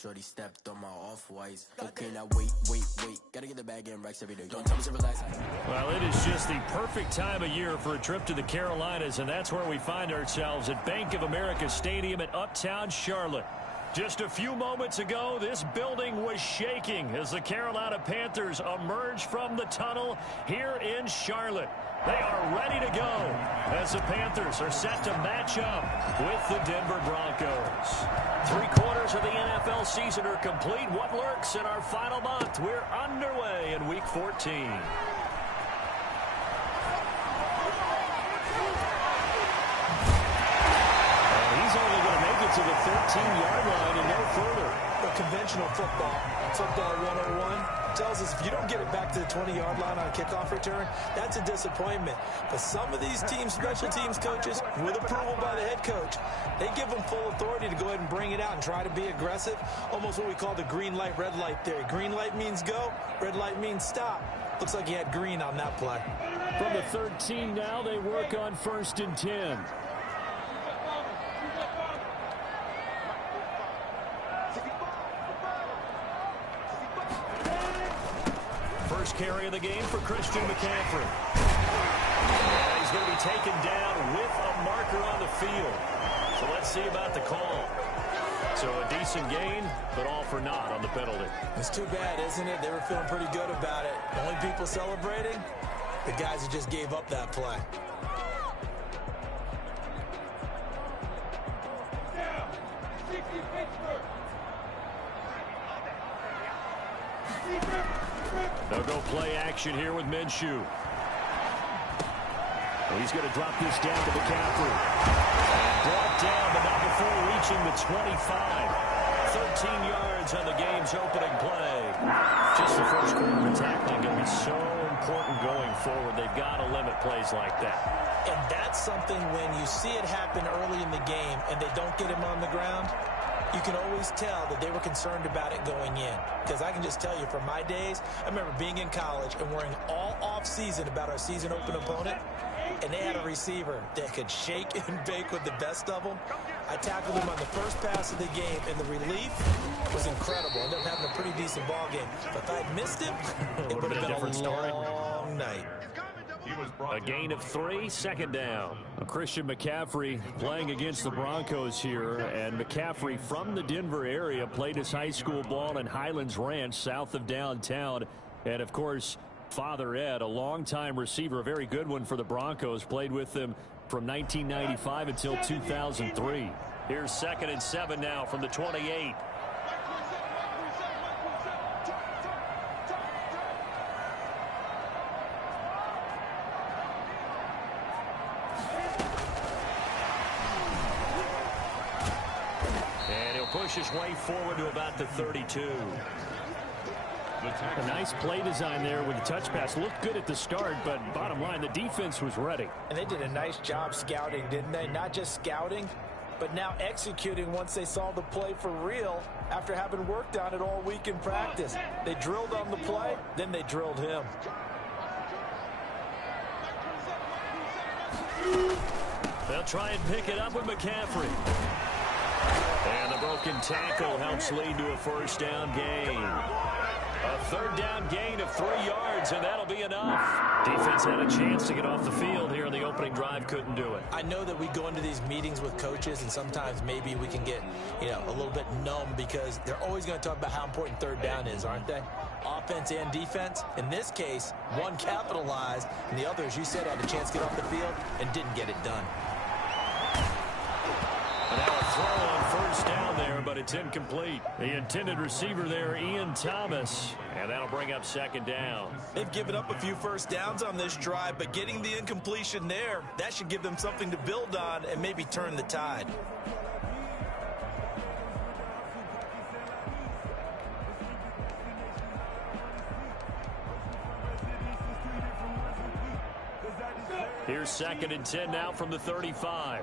shorty stepped on my off-whites. Okay, now wait. Gotta get the bag in racks every day. Don't tell me to relax. Well, it is just the perfect time of year for a trip to the Carolinas, and that's where we find ourselves at Bank of America Stadium in Uptown Charlotte. Just a few moments ago, this building was shaking as the Carolina Panthers emerged from the tunnel here in Charlotte. They are ready to go as the Panthers are set to match up with the Denver Broncos. 3/4 of the NFL season are complete. What lurks in our final month? We're underway in Week 14. To the 13-yard line and no further. The conventional football 101, tells us if you don't get it back to the 20-yard line on a kickoff return, that's a disappointment. But some of these teams, special teams coaches, with approval by the head coach, they give them full authority to go ahead and bring it out and try to be aggressive. Almost what we call the green light, red light theory. Green light means go, red light means stop. Looks like he had green on that play. From the 13 now, they work on 1st and 10. First carry of the game for Christian McCaffrey. And he's going to be taken down with a marker on the field. So let's see about the call. So a decent gain, but all for naught on the penalty. It's too bad, isn't it? They were feeling pretty good about it. The only people celebrating, the guys who just gave up that play. They'll go play action here with Minshew. He's going to drop this down to McCaffrey. Brought down, but not before reaching the 25. 13 yards on the game's opening play. Just the first quarter of tackling going to be so important going forward. They've got to limit plays like that. And that's something when you see it happen early in the game and they don't get him on the ground, you can always tell that they were concerned about it going in. Because I can just tell you, from my days, I remember being in college and worrying all off-season about our season-open opponent, and they had a receiver that could shake and bake with the best of them. I tackled him on the first pass of the game, and the relief was incredible. I ended up having a pretty decent ball game. But if I had missed him, it would have been a long night. A gain of 3, 2nd down. Christian McCaffrey playing against the Broncos here, and McCaffrey from the Denver area played his high school ball in Highlands Ranch south of downtown. And of course, Father Ed, a longtime receiver, a very good one for the Broncos, played with them from 1995 until 2003. Here's 2nd and 7 now from the 28. Push his way forward to about the 32. A nice play design there with the touch pass. Looked good at the start, but bottom line, the defense was ready. And they did a nice job scouting, didn't they? Not just scouting, but now executing once they saw the play for real after having worked on it all week in practice. They drilled on the play, then they drilled him. They'll try and pick it up with McCaffrey. And the broken tackle helps lead to a 1st down gain. A 3rd down gain of 3 yards, and that'll be enough. Defense had a chance to get off the field here in the opening drive, couldn't do it. I know that we go into these meetings with coaches, and sometimes maybe we can get, a little bit numb because they're always going to talk about how important 3rd down is, aren't they? Offense and defense. In this case, one capitalized, and the other, as you said, had a chance to get off the field and didn't get it done. Now a throw on 1st down there, but it's incomplete. The intended receiver there, Ian Thomas, and that'll bring up 2nd down. They've given up a few 1st downs on this drive, but getting the incompletion there, that should give them something to build on and maybe turn the tide. Here's 2nd and 10 now from the 35.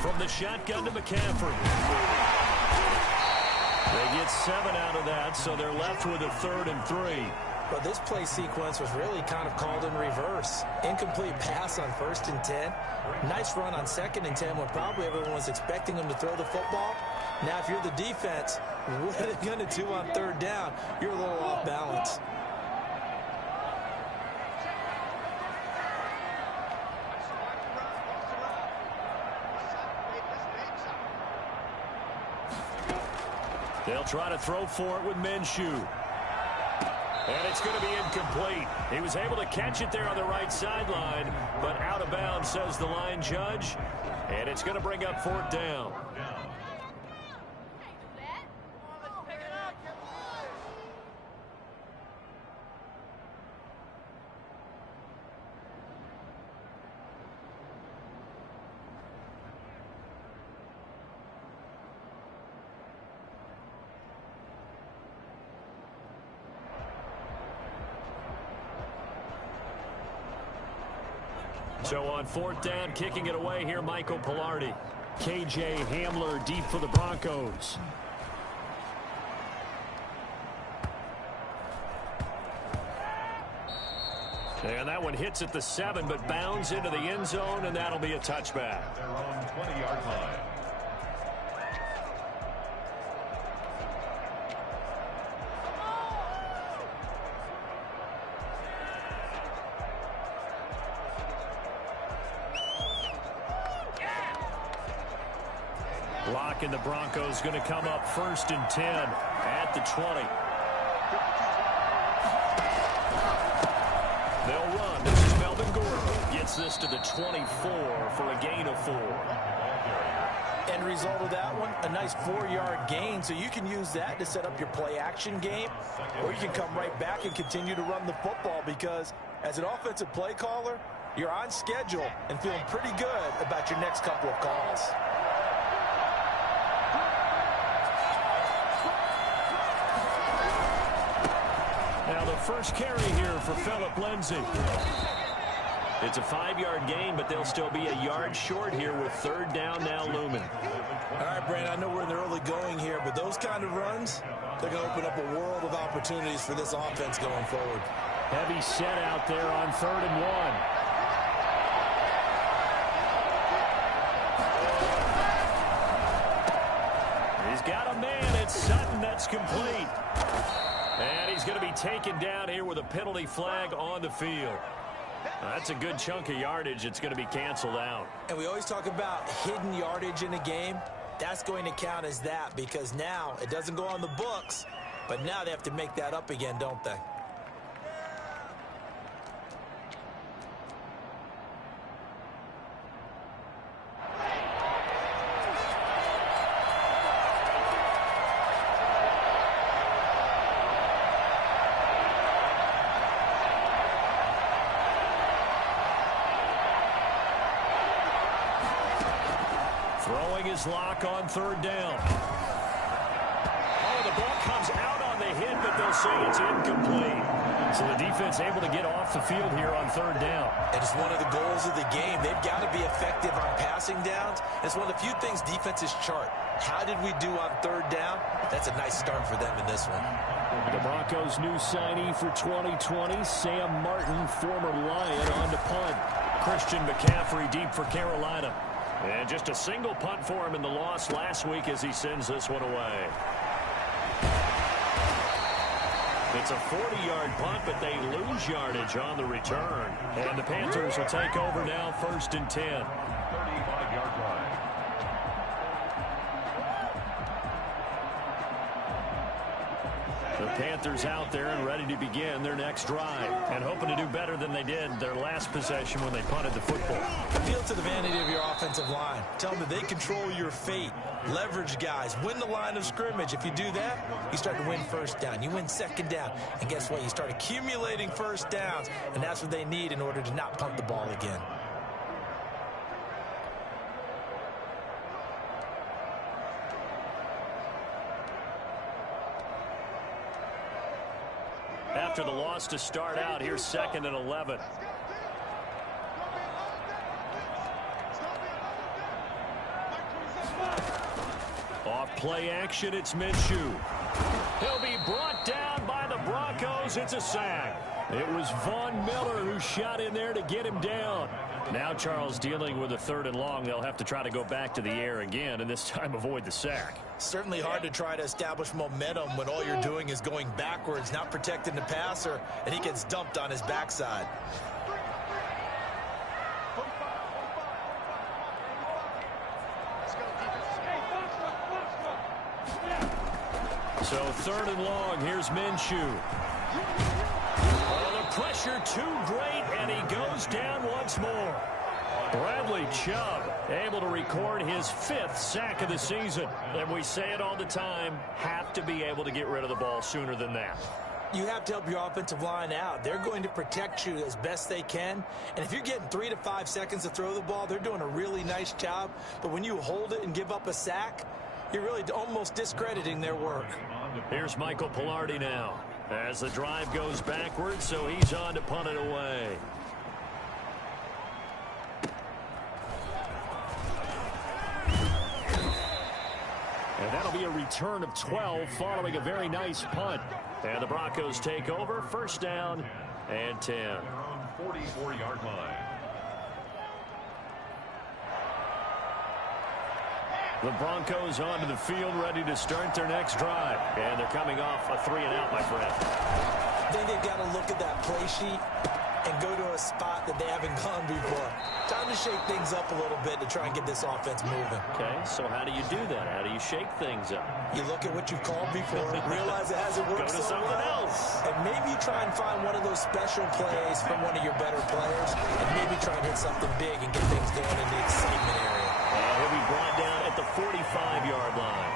From the shotgun to McCaffrey. They get 7 out of that, so they're left with a 3rd and 3. Well, this play sequence was really kind of called in reverse. Incomplete pass on 1st and 10. Nice run on 2nd and 10 when probably everyone was expecting him to throw the football. Now, if you're the defense, what are they going to do on 3rd down? You're a little off balance. They'll try to throw for it with Minshew. And it's going to be incomplete. He was able to catch it there on the right sideline, but out of bounds, says the line judge. And it's going to bring up 4th down. So on 4th down, kicking it away here, Michael Pilardi. KJ Hamler deep for the Broncos. And that one hits at the 7, but bounds into the end zone, and that'll be a touchback. Their own 20-yard line. And the Broncos going to come up 1st and 10 at the 20. They'll run. This is Melvin Gordon. Gets this to the 24 for a gain of 4. End result of that one, a nice 4-yard gain. So you can use that to set up your play action game, or you can come right back and continue to run the football, because as an offensive play caller, you're on schedule and feeling pretty good about your next couple of calls. Now the first carry here for Phillip Lindsay. It's a 5-yard gain, but they'll still be a yard short here with 3rd down now looming. All right, Brandon, I know we're in the early going here, but those kind of runs, they're going to open up a world of opportunities for this offense going forward. Heavy set out there on 3rd and 1. He's got a man. It's Sutton. That's complete. And he's going to be taken down here with a penalty flag on the field. That's a good chunk of yardage. It's going to be canceled out. And we always talk about hidden yardage in a game. That's going to count as that, because now it doesn't go on the books, but now they have to make that up again, don't they? Throwing his lock on 3rd down. Oh, the ball comes out on the hit, but they'll say it's incomplete. So the defense able to get off the field here on 3rd down. And it's one of the goals of the game. They've got to be effective on passing downs. It's one of the few things defenses chart. How did we do on 3rd down? That's a nice start for them in this one. The Broncos' new signee for 2020, Sam Martin, former Lion, on to punt. Christian McCaffrey deep for Carolina. And just a single punt for him in the loss last week as he sends this one away. It's a 40-yard punt, but they lose yardage on the return. And the Panthers will take over now, 1st and 10. 35-yard line. The Panthers out there and ready to begin their next drive, and hoping to do better than they did their last possession when they punted the football. Appeal to the vanity of your offensive line. Tell them that they control your fate. Leverage guys. Win the line of scrimmage. If you do that, you start to win 1st down. You win 2nd down. And guess what? You start accumulating 1st downs, and that's what they need in order to not punt the ball again. After the loss to start out, here's 2nd and 11. Off play action, it's Minshew. He'll be brought down by the Broncos. Broncos, it's a sack. It was Von Miller who shot in there to get him down. Now Charles dealing with a 3rd and long. They'll have to try to go back to the air again, and this time avoid the sack. Certainly hard to try to establish momentum when all you're doing is going backwards, not protecting the passer, and he gets dumped on his backside. So 3rd and long, here's Minshew. Oh, the pressure too great, and he goes down once more. Bradley Chubb able to record his 5th sack of the season. And we say it all the time, have to be able to get rid of the ball sooner than that. You have to help your offensive line out. They're going to protect you as best they can. And if you're getting 3 to 5 seconds to throw the ball, they're doing a really nice job. But when you hold it and give up a sack, you're really almost discrediting their work. Here's Michael Pilardi now as the drive goes backwards, so he's on to punt it away. And that'll be a return of 12 following a very nice punt. And the Broncos take over, 1st down and 10. 44-yard line. The Broncos onto the field, ready to start their next drive. And they're coming off a 3-and-out, my friend. I think they've got to look at that play sheet and go to a spot that they haven't gone before. Time to shake things up a little bit to try and get this offense moving. Okay, so how do you do that? How do you shake things up? You look at what you've called before, realize it hasn't worked Go to so something well, else. and maybe you try and find one of those special plays from one of your better players, and maybe try and hit something big and get things going in the excitement area. He'll be brought down at the 45-yard line.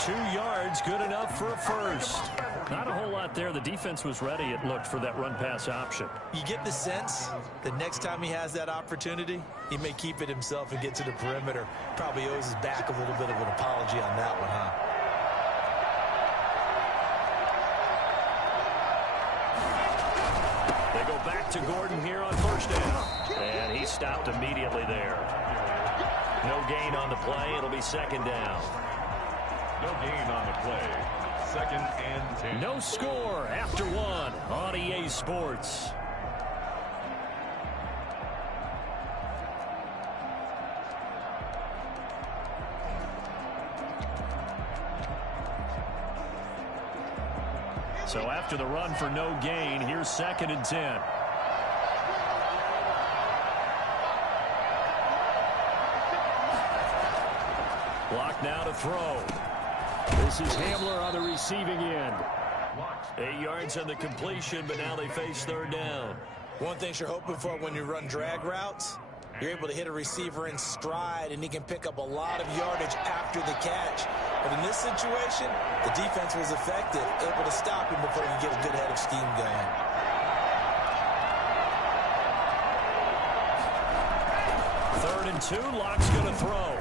2 yards, good enough for a 1st. Not a whole lot there. The defense was ready, it looked, for that run-pass option. You get the sense that next time he has that opportunity, he may keep it himself and get to the perimeter. Probably owes his back a little bit of an apology on that one, huh? They go back to Gordon here on 1st down. And he stopped immediately there. No gain on the play. It'll be 2nd down. No gain on the play. 2nd and 10. No score after 1 on EA Sports. So after the run for no gain, here's 2nd and 10. Block now to throw. This is Hamler on the receiving end. 8 yards on the completion, but now they face 3rd down. One thing you're hoping for when you run drag routes, you're able to hit a receiver in stride, and he can pick up a lot of yardage after the catch. But in this situation, the defense was effective, able to stop him before he could get a good head of steam going. 3rd and 2, Locke's going to throw.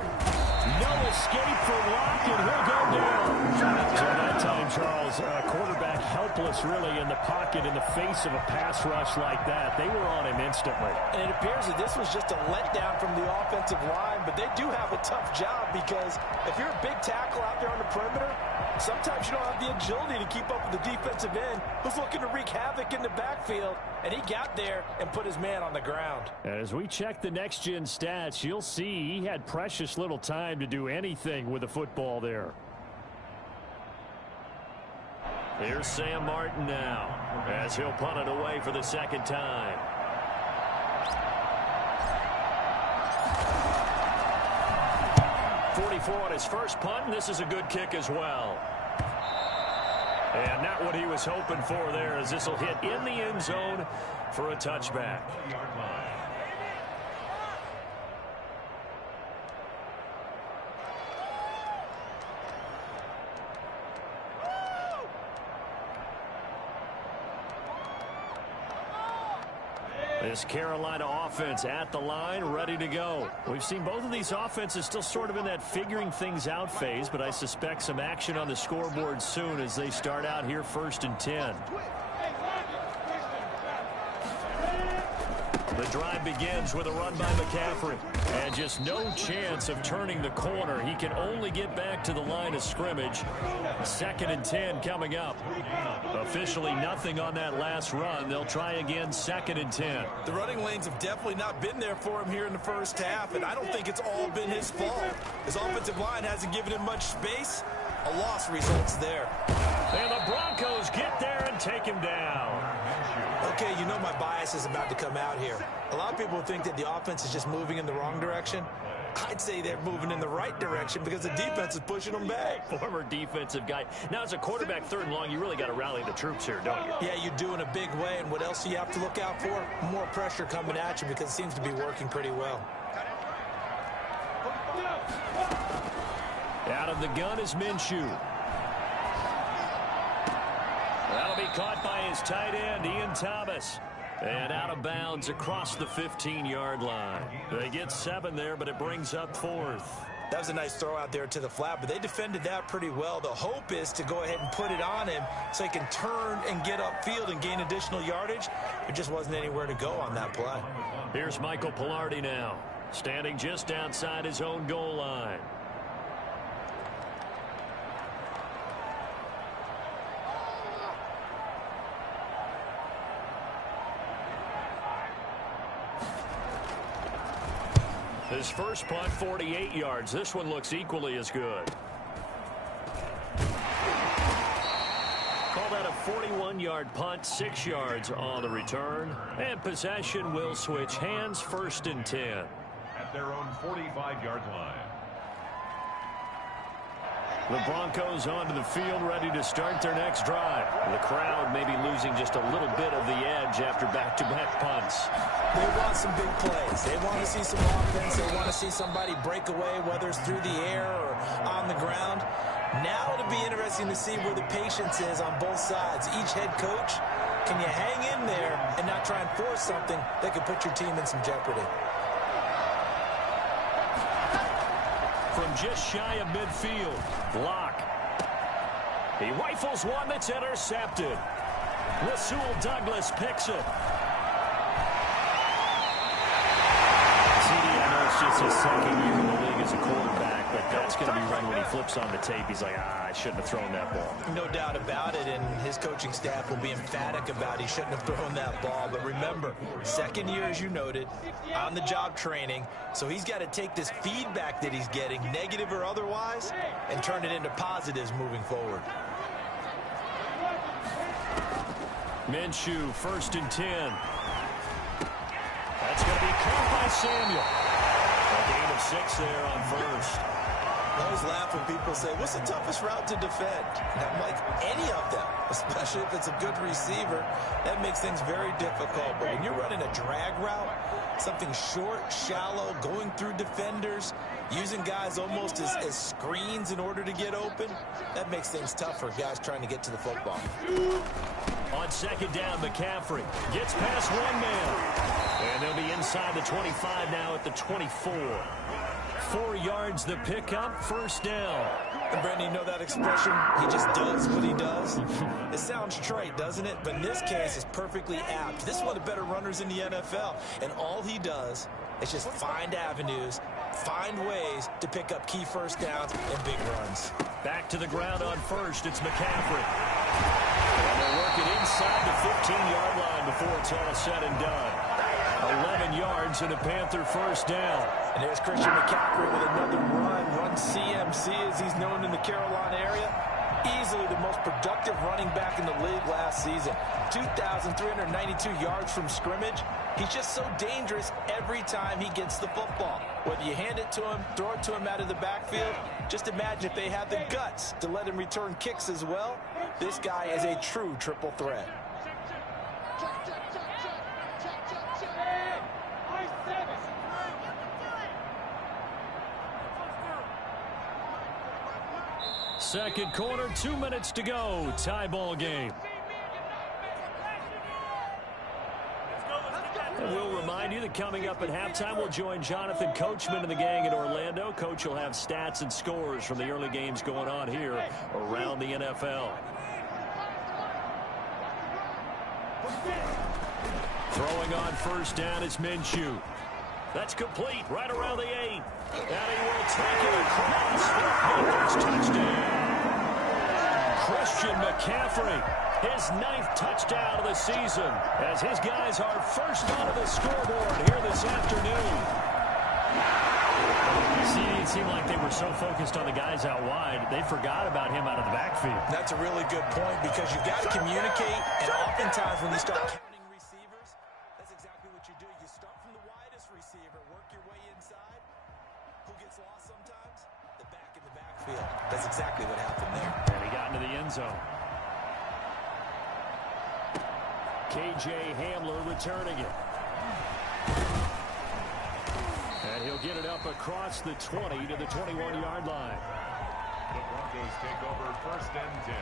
No escape for Locke, and he'll go down. So that time, Charles, quarterback helpless really in the pocket in the face of a pass rush like that. They were on him instantly. And it appears that this was just a letdown from the offensive line, but they do have a tough job because if you're a big tackle out there on the perimeter, sometimes you don't have the agility to keep up with the defensive end who's looking to wreak havoc in the backfield, and he got there and put his man on the ground. As we check the next-gen stats, you'll see he had precious little time to do anything with the football there. Here's Sam Martin now as he'll punt it away for the 2nd time. On his first punt, and this is a good kick as well. And not what he was hoping for there, as this will hit in the end zone for a touchback. This Carolina offense at the line, ready to go. We've seen both of these offenses still sort of in that figuring things out phase, but I suspect some action on the scoreboard soon as they start out here 1st and 10. The drive begins with a run by McCaffrey. And just no chance of turning the corner. He can only get back to the line of scrimmage. 2nd and 10 coming up. Officially nothing on that last run. They'll try again 2nd and 10. The running lanes have definitely not been there for him here in the first half, and I don't think it's all been his fault. His offensive line hasn't given him much space. A loss results there. And the Broncos get there and take him down. Okay, you know my bias is about to come out here. A lot of people think that the offense is just moving in the wrong direction. I'd say they're moving in the right direction because the defense is pushing them back. Former defensive guy. Now, as a quarterback 3rd and long, you really got to rally the troops here, don't you? Yeah, you do in a big way. And what else do you have to look out for? More pressure coming at you because it seems to be working pretty well. Out of the gun is Minshew. That'll be caught by his tight end, Ian Thomas. And out of bounds across the 15-yard line. They get 7 there, but it brings up 4th. That was a nice throw out there to the flat, but they defended that pretty well. The hope is to go ahead and put it on him so he can turn and get upfield and gain additional yardage. There just wasn't anywhere to go on that play. Here's Michael Pilardi now, standing just outside his own goal line. His first punt, 48 yards. This one looks equally as good. Call that a 41-yard punt, 6 yards on the return. And possession will switch hands, 1st and 10. At their own 45-yard line. The Broncos onto the field, ready to start their next drive. The crowd may be losing just a little bit of the edge after back-to-back punts. They want some big plays. They want to see some offense. They want to see somebody break away, whether it's through the air or on the ground. Now it'll be interesting to see where the patience is on both sides. Each head coach, can you hang in there and not try and force something that could put your team in some jeopardy? From just shy of midfield, block. He rifles one that's intercepted. Rasul Douglas picks it. I know it's just his 2nd year in the league as a quarterback, but that's going to be right when he flips on the tape. He's like, I shouldn't have thrown that ball. No doubt about it, and his coaching staff will be emphatic about he shouldn't have thrown that ball. But remember, 2nd year, as you noted, on-the-job training, so he's got to take this feedback that he's getting, negative or otherwise, and turn it into positives moving forward. Minshew, 1st and 10. That's going to be caught by Samuel. A gain of 6 there on 1st. I always laugh when people say, what's the toughest route to defend? And I'm like, any of them, especially if it's a good receiver. That makes things very difficult. But when you're running a drag route, something short, shallow, going through defenders, using guys almost as screens in order to get open, that makes things tough for guys trying to get to the football. On 2nd down, McCaffrey gets past one man. And they'll be inside the 25 now at the 24. 4 yards the pickup, 1st down. And Brandon, you know that expression? He just does what he does. It sounds trite, doesn't it? But in this case, it's perfectly apt. This is one of the better runners in the NFL. And all he does is just find avenues, find ways to pick up key 1st downs and big runs. Back to the ground on 1st, it's McCaffrey. And they'll work it inside the 15-yard line before it's all said and done. 11 yards and a Panther 1st down. And there's Christian McCaffrey with another run CMC as he's known in the Carolina area. Easily the most productive running back in the league last season. 2,392 yards from scrimmage. He's just so dangerous every time he gets the football. Whether you hand it to him, throw it to him out of the backfield, just imagine if they have the guts to let him return kicks as well. This guy is a true triple threat. Second quarter, 2 minutes to go. Tie ball game. And we'll remind you that coming up at halftime, we'll join Jonathan Coachman and the gang in Orlando. Coach will have stats and scores from the early games going on here around the NFL. Throwing on first down is Minshew. That's complete right around the 8. And he will take it across for a Panthers touchdown. Christian McCaffrey, his 9th touchdown of the season, as his guys are first onto the scoreboard here this afternoon. See, it seemed like they were so focused on the guys out wide, they forgot about him out of the backfield. That's a really good point because you've got to communicate, and oftentimes when you start counting receivers, that's exactly what you do. You start from the widest receiver, work your way inside. Who gets lost sometimes? The back in the backfield. That's exactly what happened there. And he got into the end zone. K.J. Hamler returning it. And he'll get it up across the 20 to the 21-yard line. The Broncos take over first and 10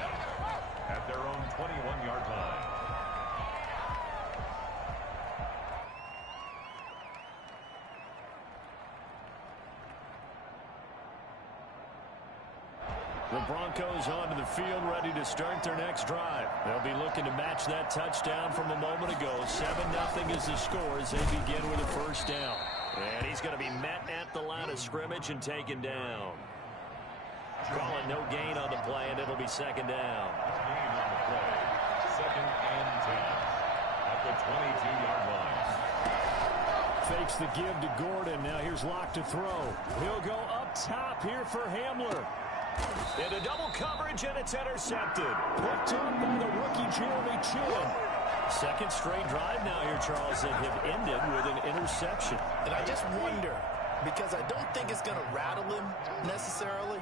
at their own 21-yard line. The Broncos onto the field, ready to start their next drive. They'll be looking to match that touchdown from a moment ago. 7-0 is the score as they begin with a first down. And he's going to be met at the line of scrimmage and taken down. Calling no gain on the play, and it'll be second down. Gain on the play. Second and 10 at the 22-yard line. Fakes the give to Gordon. Now here's Locke to throw. He'll go up top here for Hamler. Into double coverage, and it's intercepted. Picked up by the rookie Jeremy Chin. Second straight drive now here, Charles, that have ended with an interception. And I just wonder, because I don't think it's going to rattle him necessarily.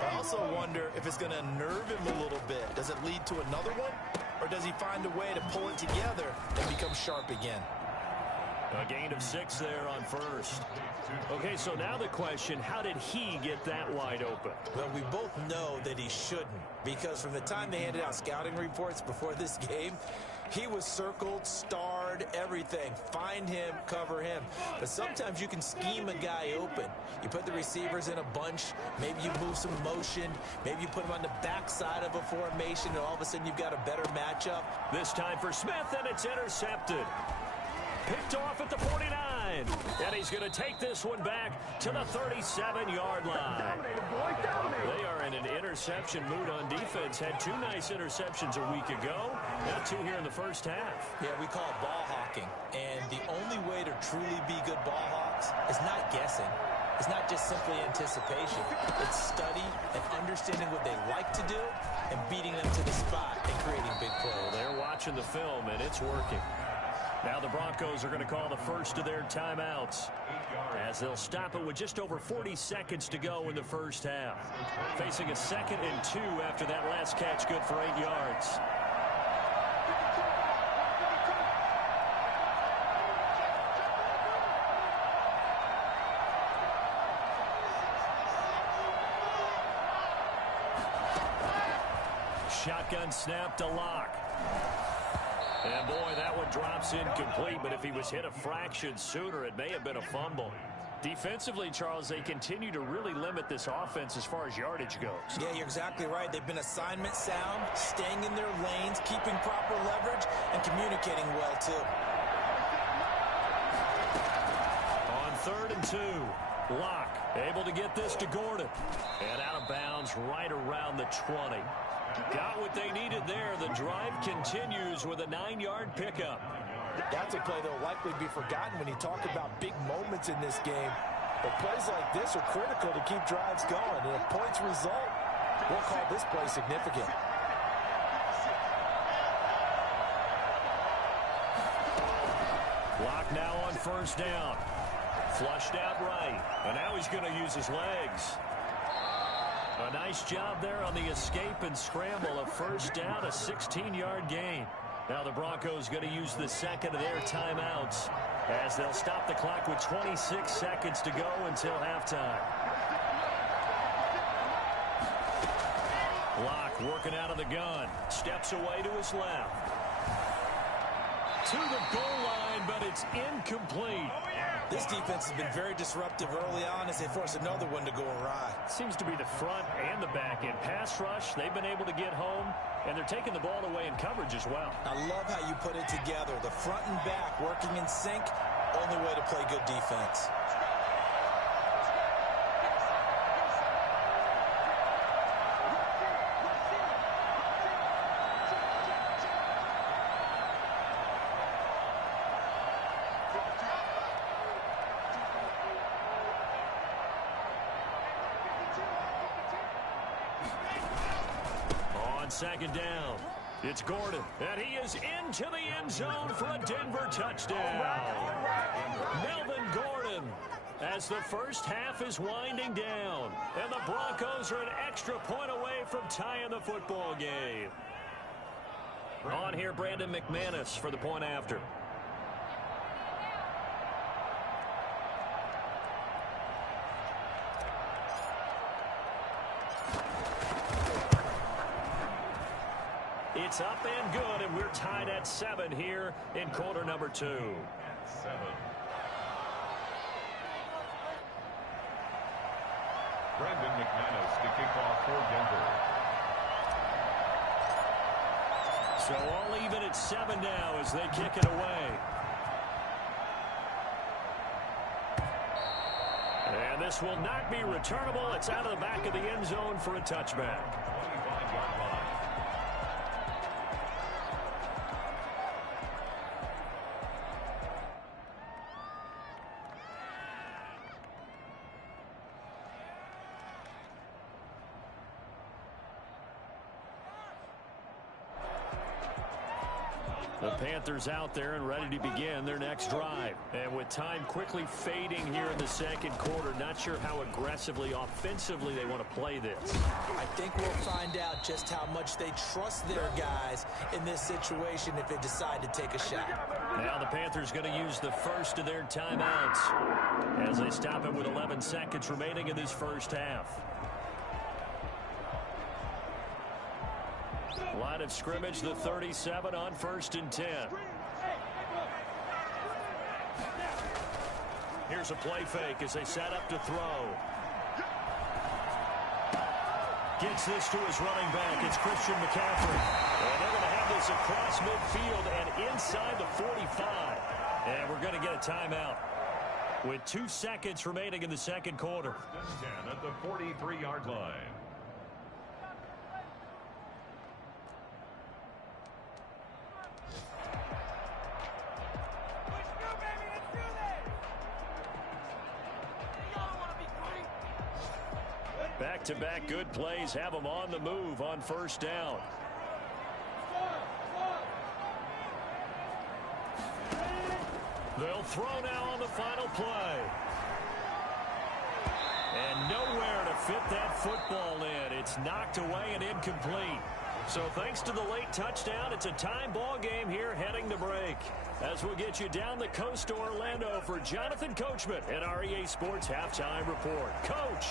I also wonder if it's going to unnerve him a little bit. Does it lead to another one? Or does he find a way to pull it together and become sharp again? A gain of 6 there on first. Okay, so now the question, how did he get that wide open? Well, we both know that he shouldn't, because from the time they handed out scouting reports before this game, he was circled, starred, everything. Find him, cover him. But sometimes you can scheme a guy open. You put the receivers in a bunch. Maybe you move some motion. Maybe you put him on the backside of a formation, and all of a sudden you've got a better matchup. This time for Smith, and it's intercepted. Picked off at the 49. And he's going to take this one back to the 37-yard line. They are in an interception mood on defense. Had 2 nice interceptions a week ago. Now 2 here in the first half. Yeah, we call it ball hawking. And the only way to truly be good ball hawks is not guessing. It's not just simply anticipation. It's study and understanding what they like to do and beating them to the spot and creating big plays. They're watching the film, and it's working. Now the Broncos are going to call the first of their timeouts as they'll stop it with just over 40 seconds to go in the first half. Facing a 2nd and 2 after that last catch, good for 8 yards. Shotgun snap to Locke. And boy, that one drops incomplete, but if he was hit a fraction sooner, it may have been a fumble. Defensively, Charles, they continue to really limit this offense as far as yardage goes. Yeah, you're exactly right. They've been assignment sound, staying in their lanes, keeping proper leverage, and communicating well, too. On 3rd and 2, Locke able to get this to Gordon. And out of bounds right around the 20. Got what they needed there. The drive continues with a 9-yard pickup. That's a play that will likely be forgotten when you talk about big moments in this game. But plays like this are critical to keep drives going. And if points result, we'll call this play significant. Locke now on first down. Flushed out right. And now he's going to use his legs. A nice job there on the escape and scramble. A first down, a 16-yard gain. Now the Broncos going to use the 2nd of their timeouts as they'll stop the clock with 26 seconds to go until halftime. Locke working out of the gun. Steps away to his left. To the goal line, but it's incomplete. This defense has been very disruptive early on as they force another one to go awry. Seems to be the front and the back end. Pass rush, they've been able to get home, and they're taking the ball away in coverage as well. I love how you put it together. The front and back working in sync, only way to play good defense. Second down. It's Gordon, and he is into the end zone for a Denver touchdown. Melvin Gordon, as the first half is winding down, and the Broncos are an extra point away from tying the football game. On here, Brandon McManus for the point after. It's up and good, and we're tied at 7 here in quarter number 2. 7. Brandon McManus to kick off for Denver. So all even at 7 now as they kick it away. And this will not be returnable. It's out of the back of the end zone for a touchback. 25-yard line. The Panthers out there and ready to begin their next drive. And with time quickly fading here in the second quarter, not sure how aggressively, offensively they want to play this. I think we'll find out just how much they trust their guys in this situation if they decide to take a shot. Now the Panthers going to use the first of their timeouts as they stop it with 11 seconds remaining in this first half. Line of scrimmage, the 37 on 1st and 10. Here's a play fake as they set up to throw. Gets this to his running back. It's Christian McCaffrey. And they're going to have this across midfield and inside the 45. And we're going to get a timeout with 2 seconds remaining in the second quarter. 10 at the 43-yard line. Back-to-back good plays have them on the move on first down. They'll throw now on the final play. And nowhere to fit that football in. It's knocked away and incomplete. So thanks to the late touchdown, it's a time ball game here heading to break. As we'll get you down the coast to Orlando for Jonathan Coachman at our EA Sports Halftime Report. Coach!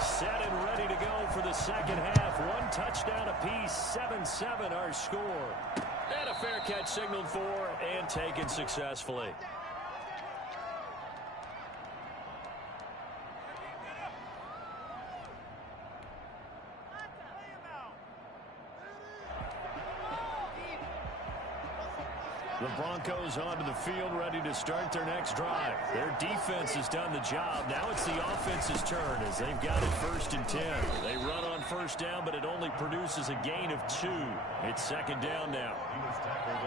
Set and ready to go for the second half. 1 touchdown apiece, 7-7 our score. And a fair catch signaled for and taken successfully. The Broncos onto the field, ready to start their next drive. Their defense has done the job. Now it's the offense's turn as they've got it 1st and 10. They run on first down, but it only produces a gain of 2. It's second down now.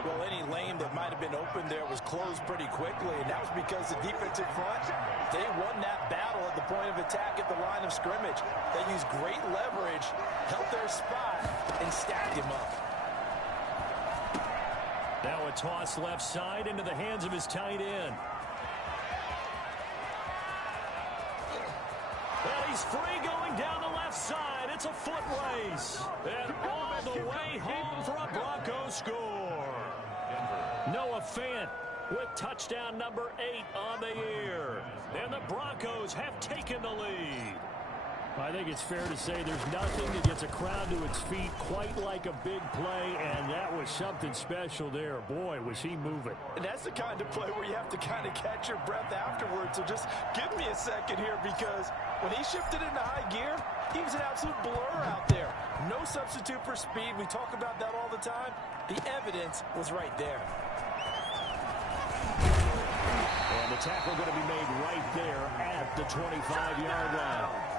Well, any lane that might have been open there was closed pretty quickly, and that was because the defensive front, they won that battle at the point of attack at the line of scrimmage. They used great leverage, held their spot, and stacked him up. Now a toss left side into the hands of his tight end. Well, he's free going down the left side. It's a foot race. And all the way home for a Broncos score. Noah Fant with touchdown number 8 on the year. And the Broncos have taken the lead. I think it's fair to say there's nothing that gets a crowd to its feet quite like a big play, and that was something special there. Boy, was he moving. And that's the kind of play where you have to kind of catch your breath afterwards. So just give me a second here, because when he shifted into high gear, he was an absolute blur out there. No substitute for speed. We talk about that all the time. The evidence was right there. And the tackle going to be made right there at the 25-yard line.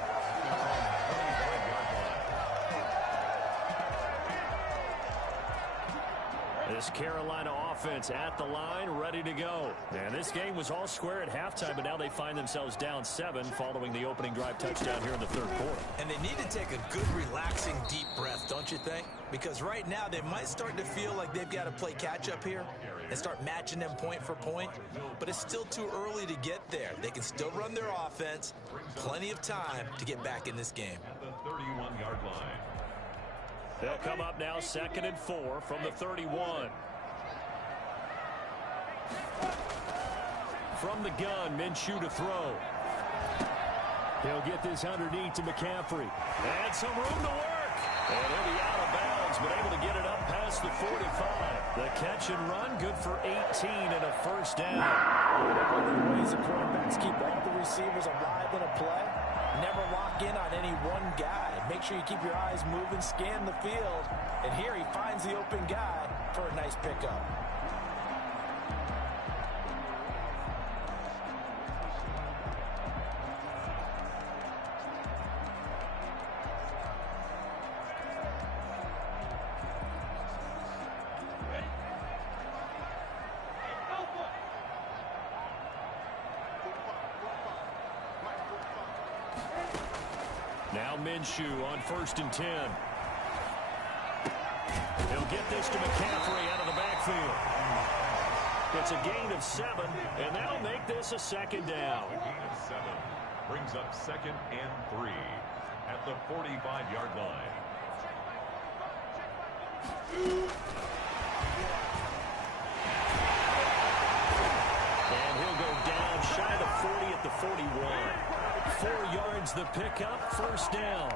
This Carolina offense at the line, ready to go. And this game was all square at halftime, but now they find themselves down 7 following the opening drive touchdown here in the third quarter. And they need to take a good, relaxing, deep breath, don't you think? Because right now they might start to feel like they've got to play catch-up here and start matching them point for point. But it's still too early to get there. They can still run their offense. Plenty of time to get back in this game. At the 31-yard line. They'll come up now 2nd and 4 from the 31. From the gun, Minshew to throw. He'll get this underneath to McCaffrey. And some room to work. And he'll be out of bounds, but able to get it up past the 45. The catch and run, good for 18 and a first down. One of the ways the quarterbacks keep all the receivers alive in a play, never lock in on any one guy. Make sure you keep your eyes moving, scan the field. And here he finds the open guy for a nice pickup. Now Minshew on 1st and 10. He'll get this to McCaffrey out of the backfield. It's a gain of 7, and that'll make this a 2nd down. A gain of 7 brings up 2nd and 3 at the 45-yard line. And he'll go down shy of 40 at the 41. 4 yards the pickup, first down.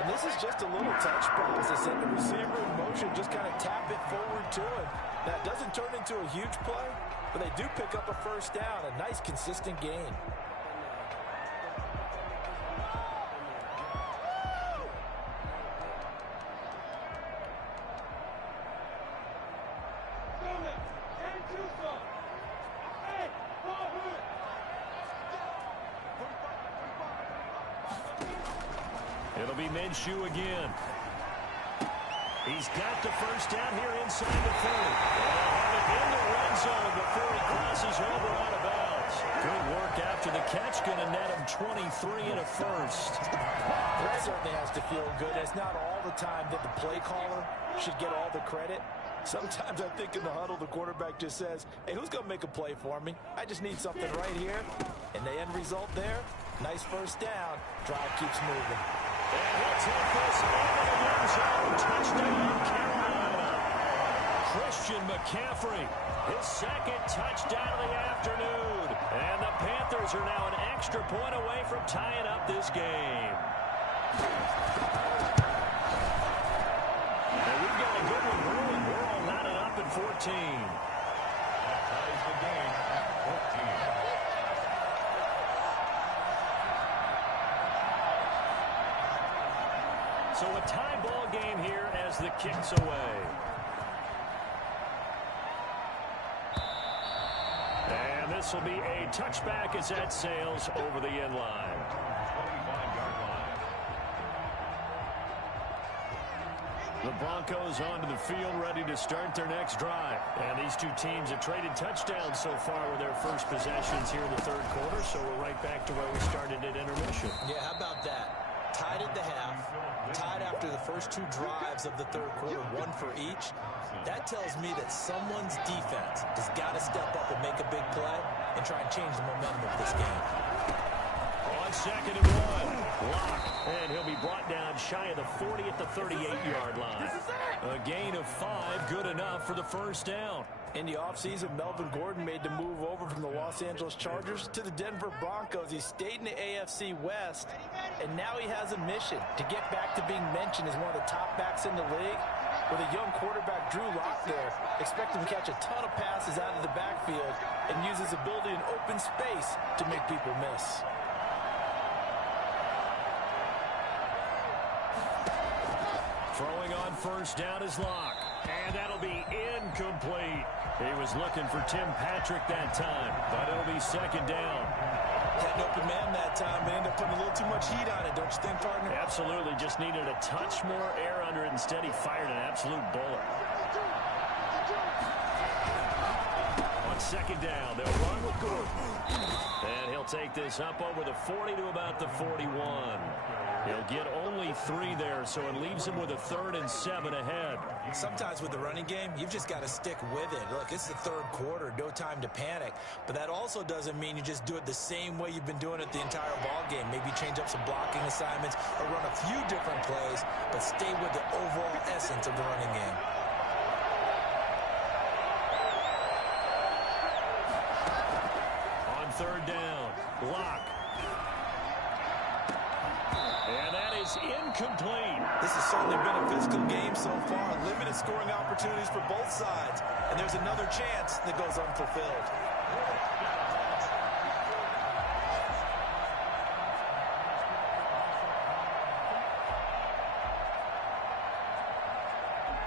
And this is just a little touch pass. They send the receiver in motion, just kind of tap it forward to him. Now, it doesn't turn into a huge play, but they do pick up a first down, a nice, consistent gain. It'll be Minshew again. He's got the first down here inside the 30. And they'll have it in the red zone before he crosses over out of bounds. Good work after the catch. Going to net him 23 and a first. That certainly has to feel good. It's not all the time that the play caller should get all the credit. Sometimes I think in the huddle, the quarterback just says, hey, who's going to make a play for me? I just need something right here. And the end result there, nice first down. Drive keeps moving. And he'll take this into the end zone. Touchdown, Carolina. Christian McCaffrey, his 2nd touchdown of the afternoon. And the Panthers are now an extra point away from tying up this game. And we've got a good one brewing. We're all knotted up at 14. That ties the game at 14. So a tie ball game here as the kick's away. And this will be a touchback as that sails over the end line. 25-yard line. The Broncos onto the field ready to start their next drive. And these two teams have traded touchdowns so far with their first possessions here in the third quarter. So we're right back to where we started at intermission. Yeah, how about that? Tied at the half, tied after the first 2 drives of the third quarter, 1 for each. That tells me that someone's defense has got to step up and make a big play and try and change the momentum of this game. On 2nd and 1. Lock, and he'll be brought down shy of the 40 at the 38-yard line. A gain of 5, good enough for the first down. In the offseason, Melvin Gordon made the move over from the Los Angeles Chargers to the Denver Broncos. He stayed in the AFC West, and now he has a mission to get back to being mentioned as one of the top backs in the league. With a young quarterback, Drew Lock, there, expect him to catch a ton of passes out of the backfield and use his ability in open space to make people miss. Throwing on first down is Lock, and that'll be incomplete. He was looking for Tim Patrick that time, but it'll be second down. Had an open man that time, but ended up putting a little too much heat on it, don't you think, partner? Absolutely, just needed a touch more air under it. Instead, he fired an absolute bullet. On second down, they'll run with Gordon. And he'll take this up over the 40 to about the 41. He'll get only 3 there, so it leaves him with a 3rd and 7 ahead. Sometimes with the running game, you've just got to stick with it. Look, it's the third quarter, no time to panic. But that also doesn't mean you just do it the same way you've been doing it the entire ball game. Maybe change up some blocking assignments or run a few different plays, but stay with the overall essence of the running game. On third down, Lock. And that is incomplete. This has certainly been a physical game so far. Limited scoring opportunities for both sides. And there's another chance that goes unfulfilled.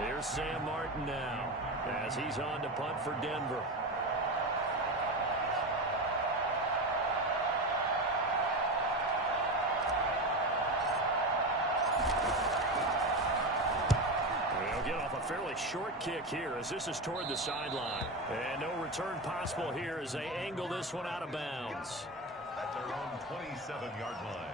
Here's Sam Martin now as he's on to punt for Denver. Fairly short kick here as this is toward the sideline. And no return possible here as they angle this one out of bounds. At their own 27-yard line.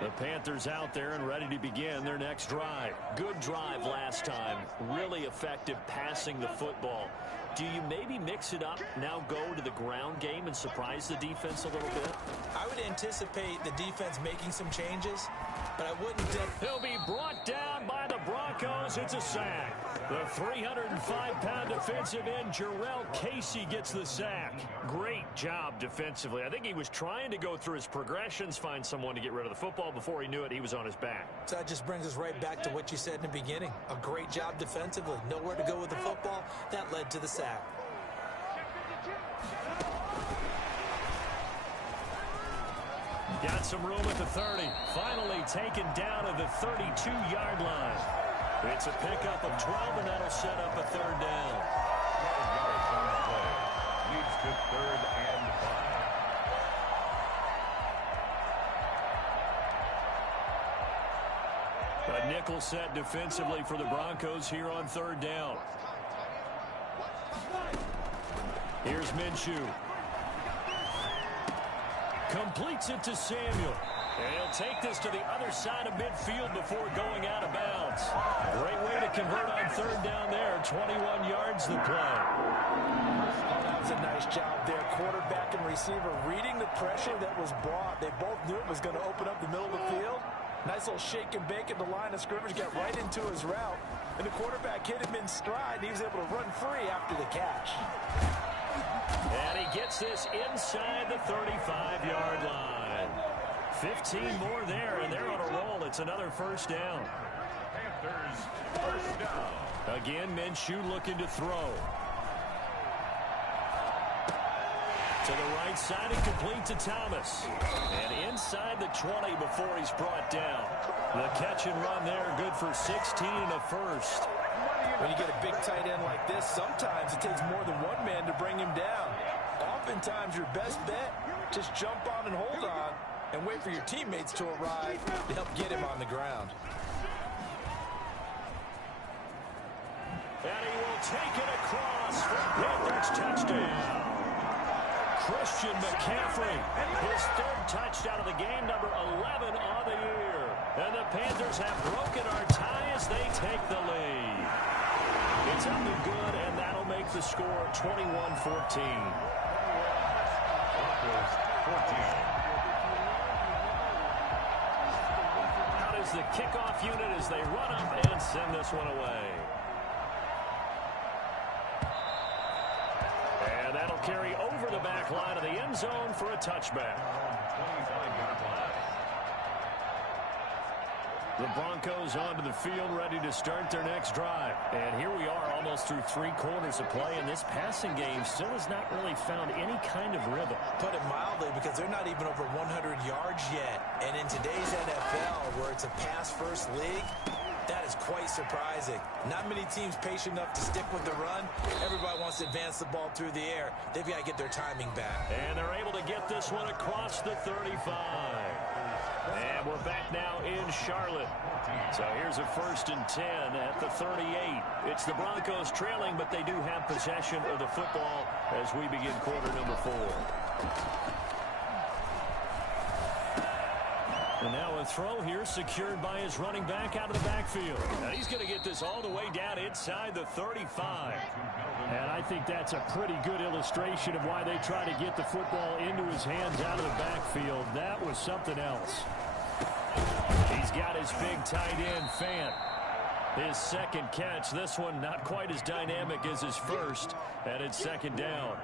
The Panthers out there and ready to begin their next drive. Good drive last time. Really effective passing the football. Do you maybe mix it up, now go to the ground game and surprise the defense a little bit? I would anticipate the defense making some changes, but I wouldn't... He'll be brought down by the Broncos. It's a sack. The 305-pound defensive end, Jarrell Casey, gets the sack. Great job defensively. I think he was trying to go through his progressions, find someone to get rid of the football. Before he knew it, he was on his back. So that just brings us right back to what you said in the beginning. A great job defensively. Nowhere to go with the football. That led to the sack. Got some room at the 30. Finally taken down at the 32-yard line. It's a pickup of 12, and that'll set up a third down. 12 yards on the play. Leads to 3rd and 5. A nickel set defensively for the Broncos here on third down. Here's Minshew. Completes it to Samuel. And he'll take this to the other side of midfield before going out of bounds. Great way to convert on third down there. 21 yards the play. That was a nice job there. Quarterback and receiver reading the pressure that was brought. They both knew it was going to open up the middle of the field. Nice little shake and bake at the line of scrimmage. Got right into his route. And the quarterback hit him in stride. And he was able to run free after the catch. And he gets this inside the 35-yard line. 15 more there, and they're on a roll. It's another first down. Panthers first down. Again, Minshew looking to throw. To the right side and complete to Thomas. And inside the 20 before he's brought down. The catch and run there, good for 16 and a first. When you get a big tight end like this, sometimes it takes more than one man to bring him down. Oftentimes, your best bet, just jump on and hold on and wait for your teammates to arrive to help get him on the ground. And he will take it across for Panthers touchdown. Christian McCaffrey, his third touchdown of the game, number 11 on the year. And the Panthers have broken our tie as they take the lead. It's up and good, and that'll make the score 21-14. Broncos 14. Out is the kickoff unit as they run up and send this one away. And that'll carry over the back line of the end zone for a touchback. 25-yard line. The Broncos onto the field, ready to start their next drive. And here we are almost through 3 quarters of play, and this passing game still has not really found any kind of rhythm. Put it mildly, because they're not even over 100 yards yet. And in today's NFL, where it's a pass-first league, that is quite surprising. Not many teams patient enough to stick with the run. Everybody wants to advance the ball through the air. They've got to get their timing back. And they're able to get this one across the 35. And we're back now in Charlotte. So here's a 1st and 10 at the 38. It's the Broncos trailing, but they do have possession of the football as we begin quarter number 4. And now a throw here secured by his running back out of the backfield. And he's going to get this all the way down inside the 35. And I think that's a pretty good illustration of why they try to get the football into his hands out of the backfield. That was something else. He's got his big tight end, Fant. His second catch, this one not quite as dynamic as his first, and it's 2nd down.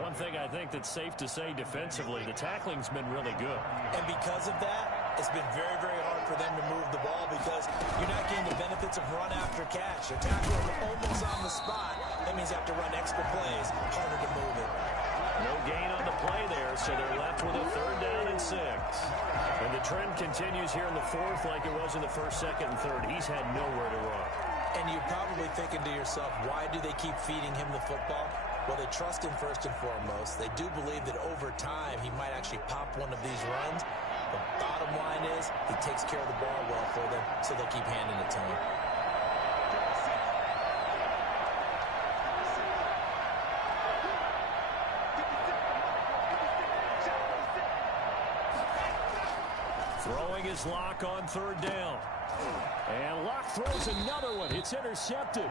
One thing I think that's safe to say defensively, the tackling's been really good. And because of that, it's been very, very hard for them to move the ball because you're not getting the benefits of run after catch. They're tackling almost on the spot. That means you have to run extra plays, harder to move it. No gain on the play there, so they're left with a 3rd down and 6. And the trend continues here in the 4th like it was in the 1st, 2nd, and 3rd. He's had nowhere to run. And you're probably thinking to yourself, why do they keep feeding him the football? Well, they trust him first and foremost. They do believe that over time he might actually pop one of these runs. The bottom line is he takes care of the ball well for them, so they keep handing it to him. Throwing his Lock on 3rd down. And Lock throws another one. It's intercepted.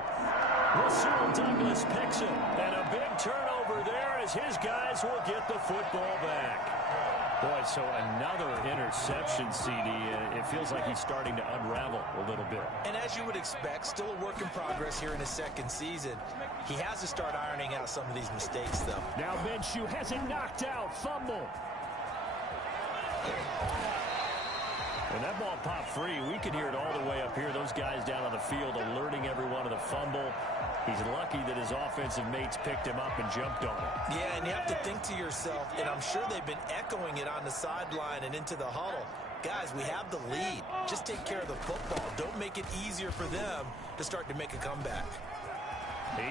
Rasul Douglas picks it. And a big turnover there as his guys will get the football back. Boy, so another interception, CD. It feels like he's starting to unravel a little bit. And as you would expect, still a work in progress here in his 2nd season. He has to start ironing out some of these mistakes, though. Now Minshew has it knocked out. Fumble. And that ball popped free. We could hear it all the way up here. Those guys down on the field alerting everyone of the fumble. He's lucky that his offensive mates picked him up and jumped on it. Yeah, and you have to think to yourself, and I'm sure they've been echoing it on the sideline and into the huddle. Guys, we have the lead. Just take care of the football. Don't make it easier for them to start to make a comeback.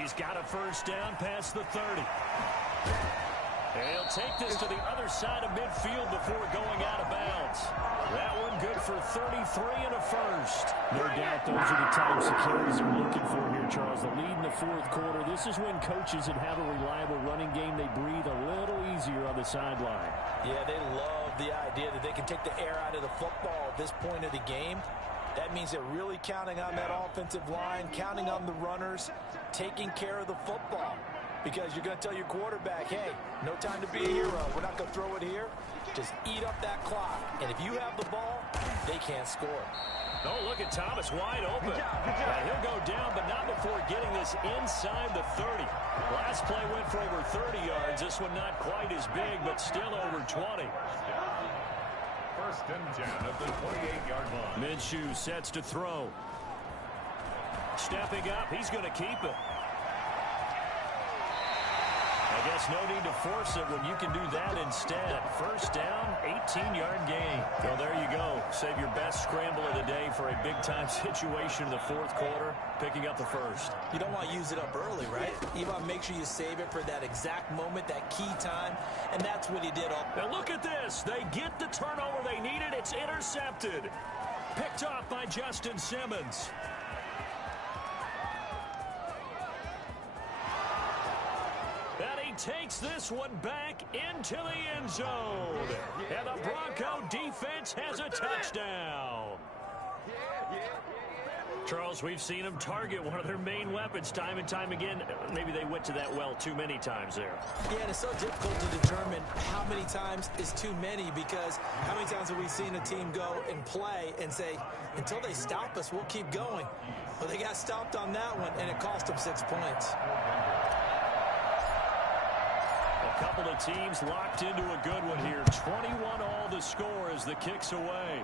He's got a 1st down past the 30. And he'll take this to the other side of midfield before going out of bounds. That one good for 33 and a 1st. No doubt those are the types of carries they're looking for here, Charles. The lead in the 4th quarter. This is when coaches that have a reliable running game, they breathe a little easier on the sideline. Yeah, they love the idea that they can take the air out of the football at this point of the game. That means they're really counting on that offensive line, counting on the runners, taking care of the football. Because you're going to tell your quarterback, hey, no time to be a hero. We're not going to throw it here. Just eat up that clock. And if you have the ball, they can't score. Oh, look at Thomas wide open. Good job. And he'll go down, but not before getting this inside the 30. Last play went for over 30 yards. This one not quite as big, but still over 20. 1st and 10 at the 28-yard line. Minshew sets to throw. Stepping up, he's going to keep it. I guess no need to force it when you can do that instead. 1st down, 18-yard gain. So there you go. Save your best scramble of the day for a big-time situation in the 4th quarter, picking up the 1st. You don't want to use it up early, right? You want to make sure you save it for that exact moment, that key time, and that's what he did. Now look at this. They get the turnover they needed. It's intercepted. Picked off by Justin Simmons. That takes this one back into the end zone. And the Bronco defense has a touchdown. Charles, we've seen them target one of their main weapons time and time again. Maybe they went to that well too many times there. Yeah, and it's so difficult to determine how many times is too many, because how many times have we seen a team go and play and say, until they stop us, we'll keep going. Well, they got stopped on that one, and it cost them 6 points. A couple of teams locked into a good one here. 21 all the score as the kick's away.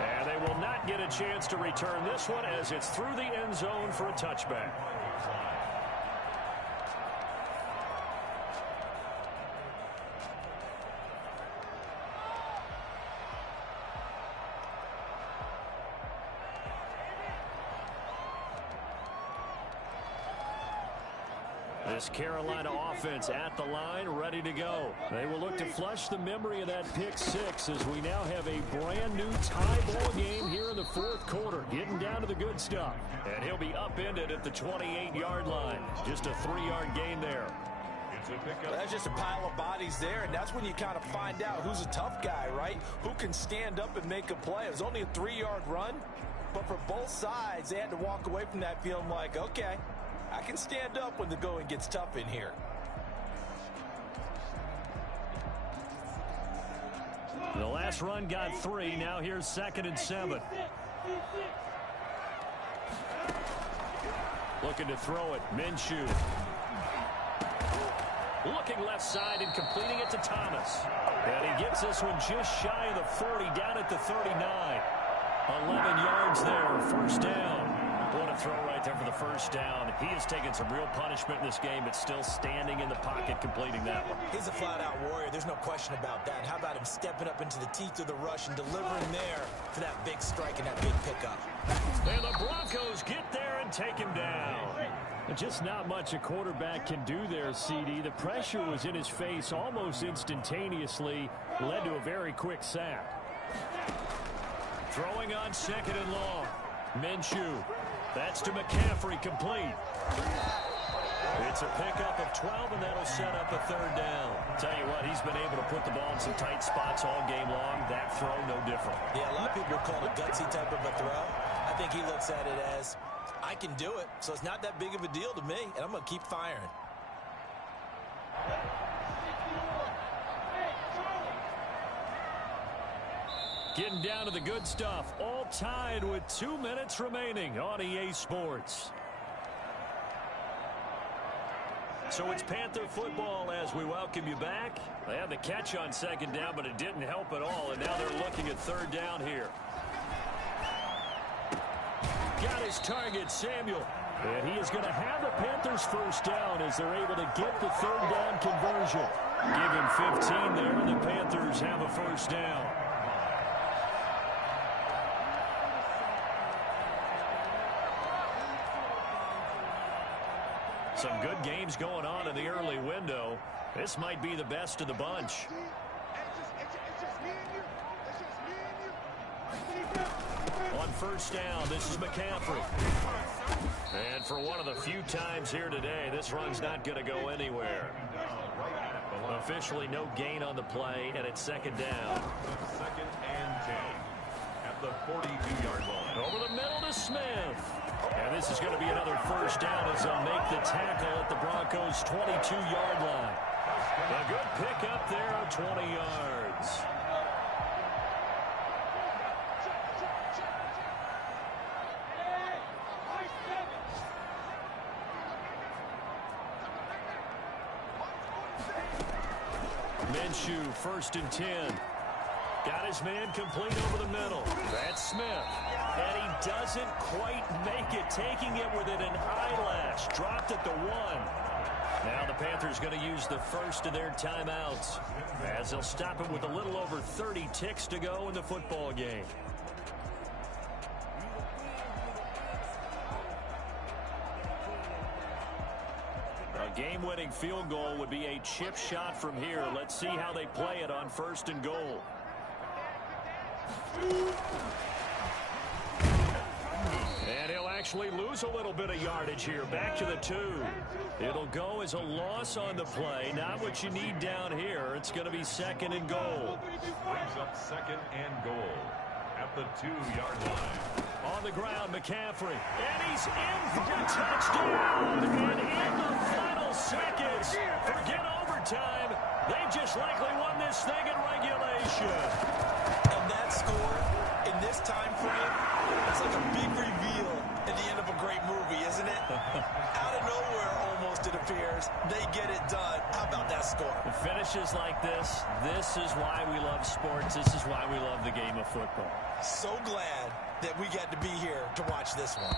And they will not get a chance to return this one as it's through the end zone for a touchback. This Carolina offense at the line, ready to go. They will look to flush the memory of that pick six as we now have a brand new tie ball game here in the fourth quarter, getting down to the good stuff. And he'll be upended at the 28-yard line. Just a 3-yard gain there. Well, that's just a pile of bodies there, and that's when you kind of find out who's a tough guy, right? Who can stand up and make a play. It was only a 3-yard run, but for both sides, they had to walk away from that feeling like, okay, I can stand up when the going gets tough in here. The last run got 3. Now here's 2nd and 7. Looking to throw it. Minshew. Looking left side and completing it to Thomas. And he gets this one just shy of the 40, down at the 39. 11 yards there, first down. What a throw right there for the first down. He has taken some real punishment in this game, but still standing in the pocket completing that one. He's a flat-out warrior. There's no question about that. How about him stepping up into the teeth of the rush and delivering there for that big strike and that big pickup? And the Broncos get there and take him down. Just not much a quarterback can do there, CD. The pressure was in his face almost instantaneously, led to a very quick sack. Throwing on 2nd and long. Minshew. That's to McCaffrey, complete. It's a pickup of 12, and that'll set up a 3rd down. Tell you what, he's been able to put the ball in some tight spots all game long. That throw, no different. Yeah, a lot of people call it a gutsy type of a throw. I think he looks at it as, I can do it, so it's not that big of a deal to me, and I'm going to keep firing. Getting down to the good stuff. All tied with 2 minutes remaining on EA Sports. So it's Panther football as we welcome you back. They had the catch on 2nd down, but it didn't help at all, and now they're looking at 3rd down here. Got his target, Samuel. And he is going to have the Panthers first down as they're able to get the 3rd down conversion. Give him 15 there, and the Panthers have a first down. Some good games going on in the early window. This might be the best of the bunch. On first down, this is McCaffrey. And for one of the few times here today, this run's not going to go anywhere. Officially no gain on the play, and it's 2nd down. 2nd and 10 at the 42-yard line. Over the middle to Smith. And this is going to be another first down as they'll make the tackle at the Broncos' 22-yard line. A good pickup there of 20 yards. Minshew, 1st and 10. Got his man complete over the middle. That's Smith. And he doesn't quite make it, taking it within an eyelash. Dropped at the 1. Now the Panthers going to use the first of their timeouts as they'll stop it with a little over 30 ticks to go in the football game. A game-winning field goal would be a chip shot from here. Let's see how they play it on 1st and goal. And he'll actually lose a little bit of yardage here. Back to the 2. It'll go as a loss on the play. Not what you need down here. It's going to be 2nd and goal. Brings up 2nd and goal at the 2-yard line. On the ground, McCaffrey. And he's in for a touchdown. And in the final seconds, forget overtime. They've just likely won this thing in regulation. And that score in this time frame is like a big reveal at the end of a great movie, isn't it? Out of nowhere, almost, it appears, they get it done. How about that score? The finishes like this is why we love sports. This is why we love the game of football. So glad that we got to be here to watch this one.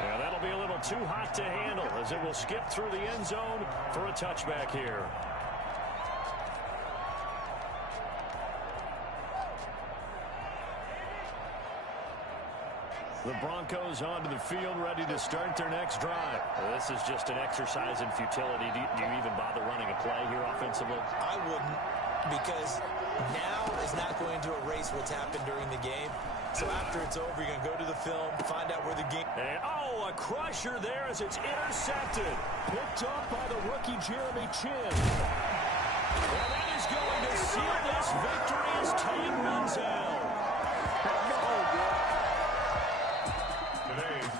Yeah, that'll be a little too hot to handle as it will skip through the end zone for a touchback here. The Broncos onto the field, ready to start their next drive. Well, this is just an exercise in futility. Do you even bother running a play here offensively? I wouldn't, because now is not going to erase what's happened during the game. So after it's over, you're going to go to the film, find out where the game... And, a crusher there as it's intercepted. Picked up by the rookie Jeremy Chin. Well, that is going to seal this victory as time runs out.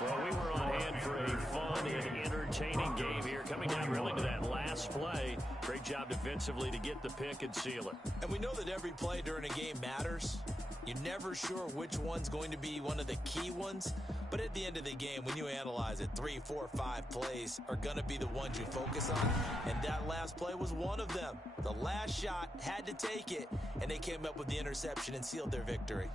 Well, we were on hand for a fun and entertaining game here. Coming down really to that last play. Great job defensively to get the pick and seal it. And we know that every play during a game matters. You're never sure which one's going to be one of the key ones. But at the end of the game, when you analyze it, 3, 4, 5 plays are going to be the ones you focus on. And that last play was one of them. The last shot had to take it, and they came up with the interception and sealed their victory.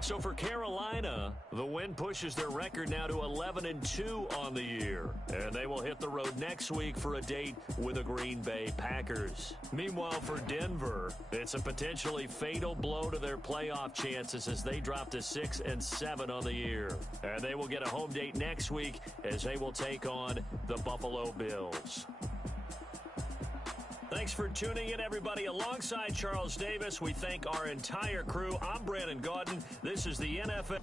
So for Carolina, the win pushes their record now to 11-2 on the year. And they will hit the road next week for a date with the Green Bay Packers. Meanwhile, for Denver, it's a potentially fatal blow to their playoff chances as they drop to 6-7 on the year. And they will get a home date next week as they will take on the Buffalo Bills. Thanks for tuning in, everybody. Alongside Charles Davis, we thank our entire crew. I'm Brandon Gaudin. This is the NFL.